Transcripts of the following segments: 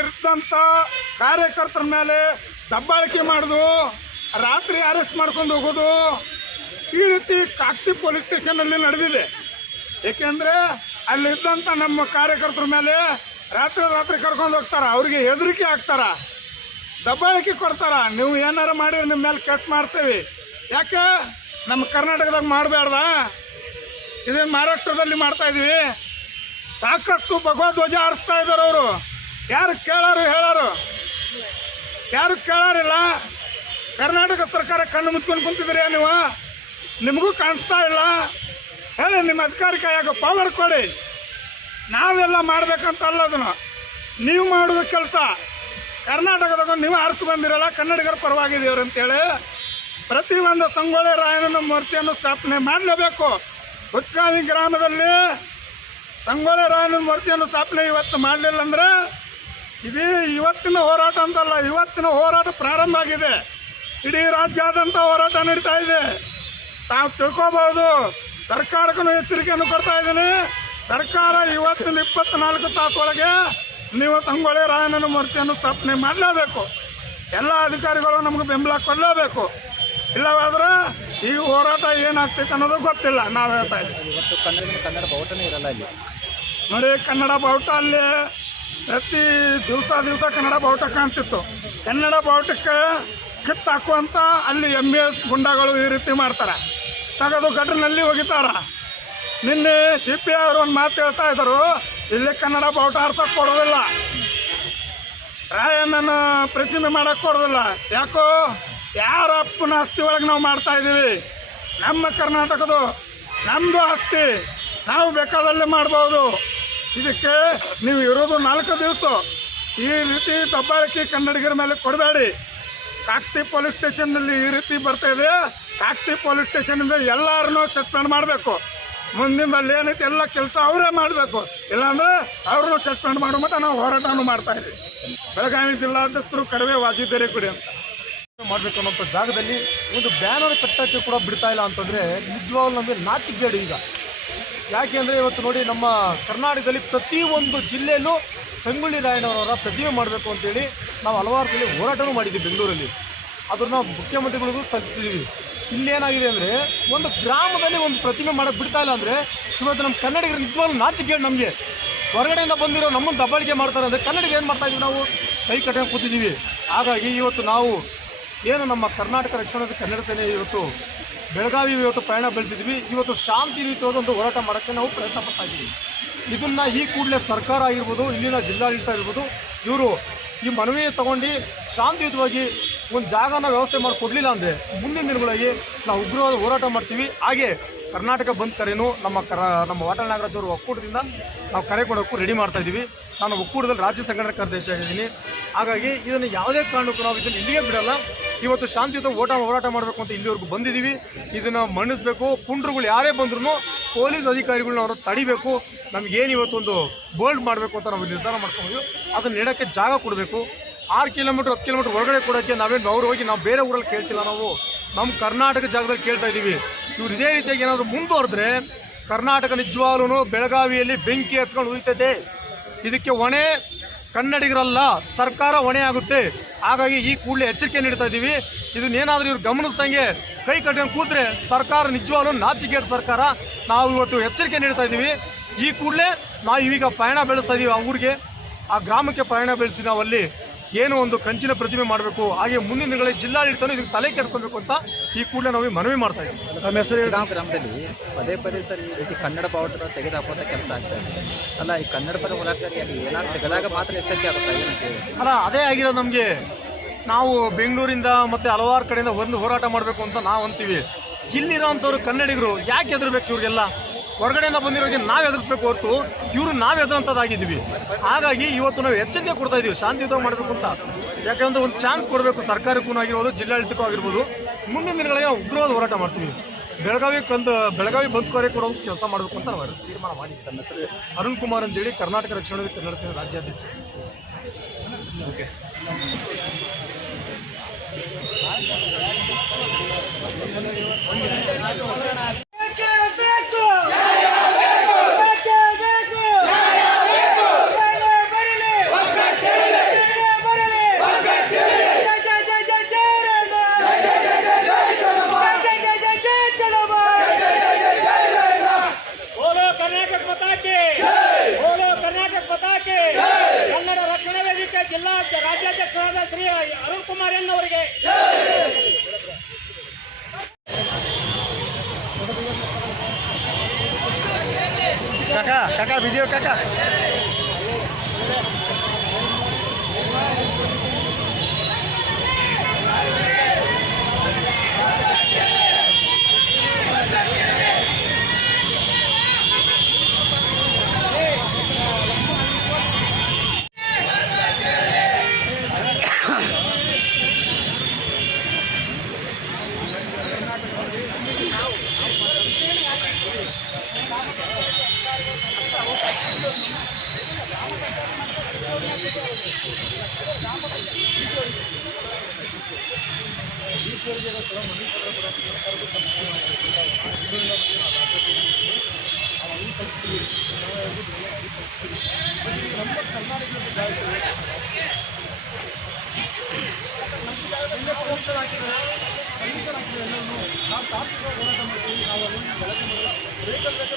ಇರ್ತಂತ ಕಾರ್ಯಕರ್ತರ ಮೇಲೆ ದಬ್ಬಾಳಿಕೆ ಮಾಡೋದು, ರಾತ್ರಿ ಅರೆಸ್ಟ್ ಮಾಡ್ಕೊಂಡು ಹೋಗೋದು, ಈ ರೀತಿ ಕಾಕ್ತಿ ಪೊಲೀಸ್ ಸ್ಟೇಷನಲ್ಲಿ ನಡೆದಿದೆ. ಏಕೆಂದರೆ ಅಲ್ಲಿದ್ದಂಥ ನಮ್ಮ ಕಾರ್ಯಕರ್ತರ ಮೇಲೆ ರಾತ್ರಿ ರಾತ್ರಿ ಕರ್ಕೊಂಡು ಹೋಗ್ತಾರ, ಅವ್ರಿಗೆ ಹೆದರಿಕೆ ಹಾಕ್ತಾರ ದಬ್ಬಾಳಿಕೆ ಕೊಡ್ತಾರ. ನೀವು ಏನಾರು ಮಾಡಿ ನಿಮ್ಮ ಮೇಲೆ ಕೇಸ್ ಮಾಡ್ತೇವೆ. ಯಾಕೆ? ನಮ್ಮ ಕರ್ನಾಟಕದಾಗ ಮಾಡಬೇಡ್ದ ಇದೇ ಮಹಾರಾಷ್ಟ್ರದಲ್ಲಿ ಮಾಡ್ತಾ ಇದೀವಿ. ಸಾಕಷ್ಟು ಧ್ವಜ ಹಾರಿಸ್ತಾ ಇದ್ದಾರೆ ಅವರು. ಯಾರು ಕೇಳಾರು ಹೇಳಾರು? ಯಾರು ಕೇಳಾರಿಲ್ಲ? ಕರ್ನಾಟಕ ಸರ್ಕಾರ ಕಣ್ಣು ಮುಚ್ಕೊಂಡು ಕುಂತಿದ್ದೀರಿ ನೀವು? ನಿಮಗೂ ಕಾಣಿಸ್ತಾ ಇಲ್ಲ. ಹೇಳಿ, ನಿಮ್ಮ ಅಧಿಕಾರಿ ಯಾಕೆ ಪವರ್ ಕೊಡಿ. ನಾವೆಲ್ಲ ಮಾಡಬೇಕಂತ ಅಲ್ಲ ಅದನ್ನು. ನೀವು ಮಾಡೋದು ಕೆಲಸ. ಕರ್ನಾಟಕದಾಗ ನೀವು ಆರಿಸಿ ಬಂದಿರಲ್ಲ, ಕನ್ನಡಿಗರ ಪರವಾಗಿದ್ದೀವ್ರು ಅಂತೇಳಿ. ಪ್ರತಿಯೊಂದು ಸಂಗೊಳ್ಳಿ ರಾಯಣ್ಣನ ಮೂರ್ತಿಯನ್ನು ಸ್ಥಾಪನೆ ಮಾಡಲೇಬೇಕು. ಹುಚ್ಕಾವಿ ಗ್ರಾಮದಲ್ಲಿ ಸಂಗೊಳ್ಳಿ ರಾಯಣ್ಣನ ಮೂರ್ತಿಯನ್ನು ಸ್ಥಾಪನೆ ಇವತ್ತು ಮಾಡಲಿಲ್ಲ ಅಂದ್ರೆ ಇದು ಇವತ್ತಿನ ಹೋರಾಟ ಅಂತಲ್ಲ ಇವತ್ತಿನ ಹೋರಾಟ ಪ್ರಾರಂಭ ಆಗಿದೆ. ಇಡೀ ರಾಜ್ಯಾದ್ಯಂತ ಹೋರಾಟ ನಡೀತಾ ಇದೆ. ತಾವು ತಿಳ್ಕೊಬಹುದು ಸರ್ಕಾರಕ್ಕೂ ಎಚ್ಚರಿಕೆಯನ್ನು ಕೊಡ್ತಾ ಇದ್ದೀನಿ. ಸರ್ಕಾರ ಇವತ್ತಿನ ಇಪ್ಪತ್ನಾಲ್ಕು ತಾಸೊಳಗೆ ನೀವು ತಂಗೊಳ್ಳಿ ರಾಯಣ್ಣನ ಮೂರ್ತಿಯನ್ನು ಸ್ಥಾಪನೆ ಮಾಡಲೇಬೇಕು. ಎಲ್ಲ ಅಧಿಕಾರಿಗಳು ನಮಗೆ ಬೆಂಬಲ ಕೊಡಲೇಬೇಕು. ಇಲ್ಲವಾದ್ರೆ ಈ ಹೋರಾಟ ಏನಾಗ್ತೈತೆ ಅನ್ನೋದು ಗೊತ್ತಿಲ್ಲ ನಾವು ಹೇಳ್ತಾ ಇದ್ದೀವಿ. ಇವತ್ತು ಕನ್ನಡ ಕನ್ನಡ ಬಾವುಟನೇ ಇರಲ್ಲ ಇಲ್ಲಿ. ನೋಡಿ ಕನ್ನಡ ಬಾವುಟ ಅಲ್ಲಿ ಪ್ರತಿ ದಿವಸ ದಿವಸ ಕನ್ನಡ ಬಾವುಟಕ್ಕೆ ಅಂತಿತ್ತು. ಕನ್ನಡ ಬಾವುಟಕ್ಕೆ ಕಿತ್ತು ಹಾಕುವಂತ ಅಲ್ಲಿ ಎಂ ಬಿ ಗುಂಡಗಳು ಈ ರೀತಿ ಮಾಡ್ತಾರೆ. ತಗದು ಗಟ್ರನಲ್ಲಿ ಹೋಗಿತಾರ ನಿನ್ನೆ ಸಿ ಪಿ ಅವರು ಒಂದು ಮಾತು ಹೇಳ್ತಾ ಇದ್ದರು ಇಲ್ಲಿ ಕನ್ನಡ ಬಾವುಟ ಆರ್ಸಕ್ಕೆ ಕೊಡೋದಿಲ್ಲ. ರಾಯಣ್ಣನ ಪ್ರತಿಮೆ ಮಾಡೋಕ್ಕೆ ಕೊಡೋದಿಲ್ಲ. ಯಾಕೋ ಯಾರ ಅಪ್ಪನ ಆಸ್ತಿ ಒಳಗೆ ನಾವು ಮಾಡ್ತಾ ಇದ್ದೀವಿ ನಮ್ಮ ಕರ್ನಾಟಕದ ನಮ್ಮದು ಆಸ್ತಿ. ನಾವು ಬೇಕಾದಲ್ಲಿ ಮಾಡ್ಬೋದು. ಇದಕ್ಕೆ ನೀವು ಇರೋದು ನಾಲ್ಕು ದಿವಸ. ಈ ರೀತಿ ದಬ್ಬಾಳಿಕೆ ಕನ್ನಡಿಗರ ಮೇಲೆ ಕೊಡಬೇಡಿ. ಕಾಕ್ತಿ ಪೊಲೀಸ್ ಸ್ಟೇಷನ್ನಲ್ಲಿ ಈ ರೀತಿ ಬರ್ತಾ ಇದೆ ಕಾಕ್ತಿ ಪೊಲೀಸ್ ಸ್ಟೇಷನಿಂದ ಎಲ್ಲರನ್ನೂ ಸಸ್ಪೆಂಡ್ ಮಾಡಬೇಕು. ಮುಂದಿನಲ್ಲಿ ಏನೈತೆ ಎಲ್ಲ ಕೆಲಸ ಅವರೇ ಮಾಡಬೇಕು. ಇಲ್ಲಾಂದ್ರೆ ಅವ್ರನ್ನೂ ಸಸ್ಪೆಂಡ್ ಮಾಡೋ ಮಟ್ಟ ನಾವು ಹೋರಾಟವನ್ನು ಮಾಡ್ತಾ ಇದ್ದೀವಿ. ಬೆಳಗಾವಿ ಜಿಲ್ಲಾಧ್ಯಕ್ಷರು ಕಡಿಮೆ ವಾಜಿದ್ದೇರಿ ಕುಡಿ ಅಂತ. ಮಾಡಬೇಕು ಅನ್ನೋಂಥ ಜಾಗದಲ್ಲಿ ಒಂದು ಬ್ಯಾನರ್ ಕಟ್ಟಕ್ಕೆ ಕೂಡ ಬಿಡ್ತಾ ಇಲ್ಲ ಅಂತಂದರೆ ನಿಜವಾಗ್ಲೂ ನಮಗೆ ನಾಚಿಕೆಗೇಡು ಈಗ. ಯಾಕೆ ಅಂದರೆ ಇವತ್ತು ನೋಡಿ ನಮ್ಮ ಕರ್ನಾಟಕದಲ್ಲಿ ಪ್ರತಿಯೊಂದು ಜಿಲ್ಲೆಯಲ್ಲೂ ಸಂಗೊಳ್ಳಿ ರಾಯಣ್ಣವರ ಪ್ರತಿಮೆ ಮಾಡಬೇಕು ಅಂತೇಳಿ ನಾವು ಹಲವಾರು ಸಲ ಹೋರಾಟವೂ ಮಾಡಿದ್ದೀವಿ ಬೆಂಗಳೂರಲ್ಲಿ. ಅದನ್ನು ಮುಖ್ಯಮಂತ್ರಿಗಳಿಗೂ ತಲುಪಿಸಿದ್ದೀವಿ ಇಲ್ಲೇನಾಗಿದೆ ಅಂದರೆ ಒಂದು ಗ್ರಾಮದಲ್ಲಿ ಒಂದು ಪ್ರತಿಮೆ ಮಾಡೋಕ್ಕೆ ಬಿಡ್ತಾ ಇಲ್ಲ ಅಂದರೆ ಇವತ್ತು ನಮ್ಮ ಕನ್ನಡಿಗರು ನಿಜವಾಗ್ಲೂ ನಾಚಿಕೆ ನಮಗೆ. ಹೊರಗಡೆಯಿಂದ ಬಂದಿರೋ ನಮ್ಮನ್ನು ದಬ್ಬಾಳಿಕೆ ಮಾಡ್ತಾರೆ ಅಂದರೆ ಕನ್ನಡಿಗ ಏನು ಮಾಡ್ತಾ ಇದ್ದೀವಿ ನಾವು? ಕೈ ಕಟ್ಕೊಂಡು ಕೂತಿದ್ದೀವಿ. ಹಾಗಾಗಿ ಇವತ್ತು ನಾವು ಏನು ನಮ್ಮ ಕರ್ನಾಟಕ ರಕ್ಷಣಾ ಕನ್ನಡ ಸೇನೆ ಇವತ್ತು ಬೆಳಗಾವಿ ಇವತ್ತು ಪ್ರಯಾಣ ಬೆಳೆಸಿದ್ವಿ. ಇವತ್ತು ಶಾಂತಿಯುತವಾದ ಒಂದು ಹೋರಾಟ ಮಾಡೋಕ್ಕೆ ನಾವು ಪ್ರಯತ್ನ ಪಡ್ತಾ ಇದ್ದೀವಿ. ಇದನ್ನು ಈ ಕೂಡಲೇ ಸರ್ಕಾರ ಆಗಿರ್ಬೋದು, ಇಲ್ಲಿನ ಜಿಲ್ಲಾಡಳಿತ ಇರ್ಬೋದು ಇವರು ಈ ಮನವಿ ತಗೊಂಡು ಶಾಂತಿಯುತವಾಗಿ ಒಂದು ಜಾಗನ ವ್ಯವಸ್ಥೆ ಮಾಡಿಕೊಡ್ಲಿಲ್ಲ ಅಂದರೆ ಮುಂದಿನ ದಿನಗಳಲ್ಲಿ ನಾವು ಉಗ್ರವಾದ ಹೋರಾಟ ಮಾಡ್ತೀವಿ. ಹಾಗೆ ಕರ್ನಾಟಕ ಬಂದ್ ಕರೆನೂ ನಮ್ಮ ಕರ, ನಮ್ಮ ವಾಟಾಳ್ ನಾಗರಾಜ್ ಅವರು ಒಕ್ಕೂಟದಿಂದ ನಾವು ಕರೆ ಕೊಡೋಕ್ಕೂ ರೆಡಿ ಮಾಡ್ತಾ ಇದ್ದೀವಿ. ನಾನು ಒಕ್ಕೂಟದಲ್ಲಿ ರಾಜ್ಯ ಸಂಘಟನೆ ಕಾರ್ಯದರ್ಶಿ ಆಗಿದ್ದೀನಿ. ಹಾಗಾಗಿ ಇದನ್ನು ಯಾವುದೇ ಕಾರಣಕ್ಕೂ ನಾವು ಇದನ್ನು ಇಲ್ಲಿಗೆ ಬಿಡಲ್ಲ. ಇವತ್ತು ಶಾಂತಿಯುತ ಓಟ ಹೋರಾಟ ಮಾಡಬೇಕು ಅಂತ ಇಲ್ಲಿವರೆಗೂ ಬಂದಿದ್ದೀವಿ. ಇದನ್ನು ಮಣ್ಣಿಸ್ಬೇಕು ಪುಂಡ್ರುಗಳು ಯಾರೇ ಬಂದ್ರೂ ಪೊಲೀಸ್ ಅಧಿಕಾರಿಗಳನ್ನ ಅವರು ತಡಿಬೇಕು. ನಮಗೇನು ಇವತ್ತೊಂದು ಬೋಲ್ಡ್ ಮಾಡಬೇಕು ಅಂತ ನಾವು ನಿರ್ಧಾರ ಮಾಡ್ಕೊಂಡಿದ್ವಿ ಅದನ್ನ ನೀಡೋಕ್ಕೆ ಜಾಗ ಕೊಡಬೇಕು. ಆರು ಕಿಲೋಮೀಟ್ರ್ ಹತ್ತು ಕಿಲೋಮೀಟ್ರ್ ಹೊರಗಡೆ ಕೊಡೋಕ್ಕೆ ನಾವೇನು ಅವ್ರು ಹೋಗಿ ನಾವು ಬೇರೆ ಊರಲ್ಲಿ ಕೇಳ್ತಿಲ್ಲ ನಾವು. ನಮ್ಮ ಕರ್ನಾಟಕ ಜಾಗದಲ್ಲಿ ಕೇಳ್ತಾ ಇದ್ದೀವಿ. ಇವ್ರು ಇದೇ ರೀತಿಯಾಗಿ ಏನಾದರೂ ಮುಂದುವರೆದ್ರೆ ಕರ್ನಾಟಕ ನಿಜವಾಗ್ಲೂ ಬೆಳಗಾವಿಯಲ್ಲಿ ಬೆಂಕಿ ಎತ್ಕೊಂಡು ಉಳಿತೈತೆ ಇದಕ್ಕೆ ಹೊಣೆ ಕನ್ನಡಿಗರಲ್ಲ, ಸರ್ಕಾರ ಹೊಣೆ ಆಗುತ್ತೆ. ಹಾಗಾಗಿ ಈ ಕೂಡಲೇ ಎಚ್ಚರಿಕೆ ನೀಡ್ತಾ ಇದ್ದೀವಿ ಇದನ್ನೇನಾದರೂ ಇವ್ರು ಗಮನಿಸ್ದಂಗೆ ಕೈ ಕಟ್ಕೊಂಡು ಕೂತ್ರೆ ಸರ್ಕಾರ ನಿಜವಾಗ್ಲೂ ನಾಚಿಕೆಟ್ ಸರ್ಕಾರ. ನಾವು ಇವತ್ತು ಎಚ್ಚರಿಕೆ ನೀಡ್ತಾ ಇದ್ದೀವಿ ಈ ಕೂಡಲೇ ನಾವು ಈಗ ಪಯಣ ಬೆಳೆಸ್ತಾ ಇದ್ದೀವಿ ಆ ಊರಿಗೆ. ಆ ಗ್ರಾಮಕ್ಕೆ ಪ್ರಯಾಣ ಬೆಳೆಸಿ ನಾವಲ್ಲಿ. ಏನು ಒಂದು ಕಂಚಿನ ಪ್ರತಿಮೆ ಮಾಡಬೇಕು. ಹಾಗೆ ಮುಂದಿನ ದಿನಗಳಲ್ಲಿ ಜಿಲ್ಲಾಡಳಿತನೂ ಇದಕ್ಕೆ ತಲೆ ಕೆಡಿಸ್ಕೊಬೇಕು ಅಂತ ಈ ಕೂಡಲೇ ನಾವು ಮನವಿ ಮಾಡ್ತಾ ಇದ್ದೀವಿ. ನಮ್ಮ ಹೆಸರು. ಗ್ರಾಮದಲ್ಲಿ ಪದೇ ಪದೇ ಸರ್ ಈ ರೀತಿ ಕನ್ನಡ ಬಾವುಟ ತೆಗೆದುಹಾಕುವಂಥ ಕೆಲಸ ಆಗ್ತಾ ಇದೆ. ಅಲ್ಲ ಈ ಕನ್ನಡ ಪರ ಹೋರಾಟಗಾರಿಯಾಗಿ ಏನಾದ್ರು ತೆಗೆದಾಗ ಮಾತ್ರ ಎಚ್ಚರಿಕೆ ಆಗುತ್ತೆ ಅಲ್ಲ ಅದೇ ಆಗಿರೋದು ನಮಗೆ. ನಾವು ಬೆಂಗಳೂರಿಂದ ಮತ್ತೆ ಹಲವಾರು ಕಡೆಯಿಂದ ಒಂದು ಹೋರಾಟ ಮಾಡಬೇಕು ಅಂತ ನಾವು ಅಂತೀವಿ. ಇಲ್ಲಿರೋಂಥವ್ರು ಕನ್ನಡಿಗರು ಯಾಕೆ ಹೆದರ್ಬೇಕು ಇವ್ರಿಗೆಲ್ಲ? ಹೊರಗಡೆಯಿಂದ ಬಂದಿರೋರಿಗೆ ನಾವು ಎದುರಿಸ್ಬೇಕು ಹೊರತು ಇವರು ನಾವು ಎದುರಂಥದ್ದಾಗಿದ್ದೀವಿ ಹಾಗಾಗಿ ಇವತ್ತು ನಾವು ಎಚ್ಚರಿಕೆ ಕೊಡ್ತಾ ಇದ್ದೀವಿ ಶಾಂತಿಯುತವಾಗಿ ಮಾಡಬೇಕು ಅಂತ. ಯಾಕಂದ್ರೆ ಒಂದು ಚಾನ್ಸ್ ಕೊಡಬೇಕು ಸರ್ಕಾರಕ್ಕೂ ಆಗಿರ್ಬೋದು ಜಿಲ್ಲಾಡಳಿತಕ್ಕೂ ಆಗಿರ್ಬೋದು. ಮುಂದಿನ ದಿನಗಳಲ್ಲಿ ನಾವು ಉಗ್ರವಾದ ಹೋರಾಟ ಮಾಡ್ತೀವಿ. ಬೆಳಗಾವಿ ಕಂದು ಬೆಳಗಾವಿ ಬಂದ್ ಕರೆ ಕೊಡೋ ಕೆಲಸ ಮಾಡಬೇಕು ಅಂತ ನಾವು ತೀರ್ಮಾನ ಮಾಡಿದ್ದೀವಿ ತಮ್ಮ ಹೆಸರು ಅರುಣ್ ಕುಮಾರ್ ಅಂತೇಳಿ ಕರ್ನಾಟಕ ರಕ್ಷಣಾ ಕನ್ನಡ ಸೇನೆ ರಾಜ್ಯಾಧ್ಯಕ್ಷ ಜಿಲ್ಲಾ ಅಧ್ಯಕ್ಷರಾದ ಶ್ರೀ ಅರುಣ್ ಕುಮಾರ್ ಎನ್ನವರಿಗೆ ಕಾಕಾ ಕಾಕಾ ವಿಡಿಯೋ ಕಾಕಾ. ಗ್ರಾಮದಲ್ಲಿ ಕಡೆ ಕೂಡ ನಮ್ಮ ಸರ್ಕಾರದಲ್ಲಿ ನಮ್ಮ ಗಾಯ ಬಂದರಾಗಿ ಅನೇಕ ರಾಜ್ಯಗಳನ್ನು ನಾವು ಸಾಮರ್ಥಿಕ ಭಾವತನ ನಾವು ರೈತ ಬಳಸೋದಿಲ್ಲ ಅದೇ ಕಲಕತೆ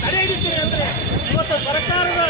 ತಡೆ ಹಿಡಿತೀರಿ ಅಂದ್ರೆ ಇವತ್ತು ಸರ್ಕಾರದ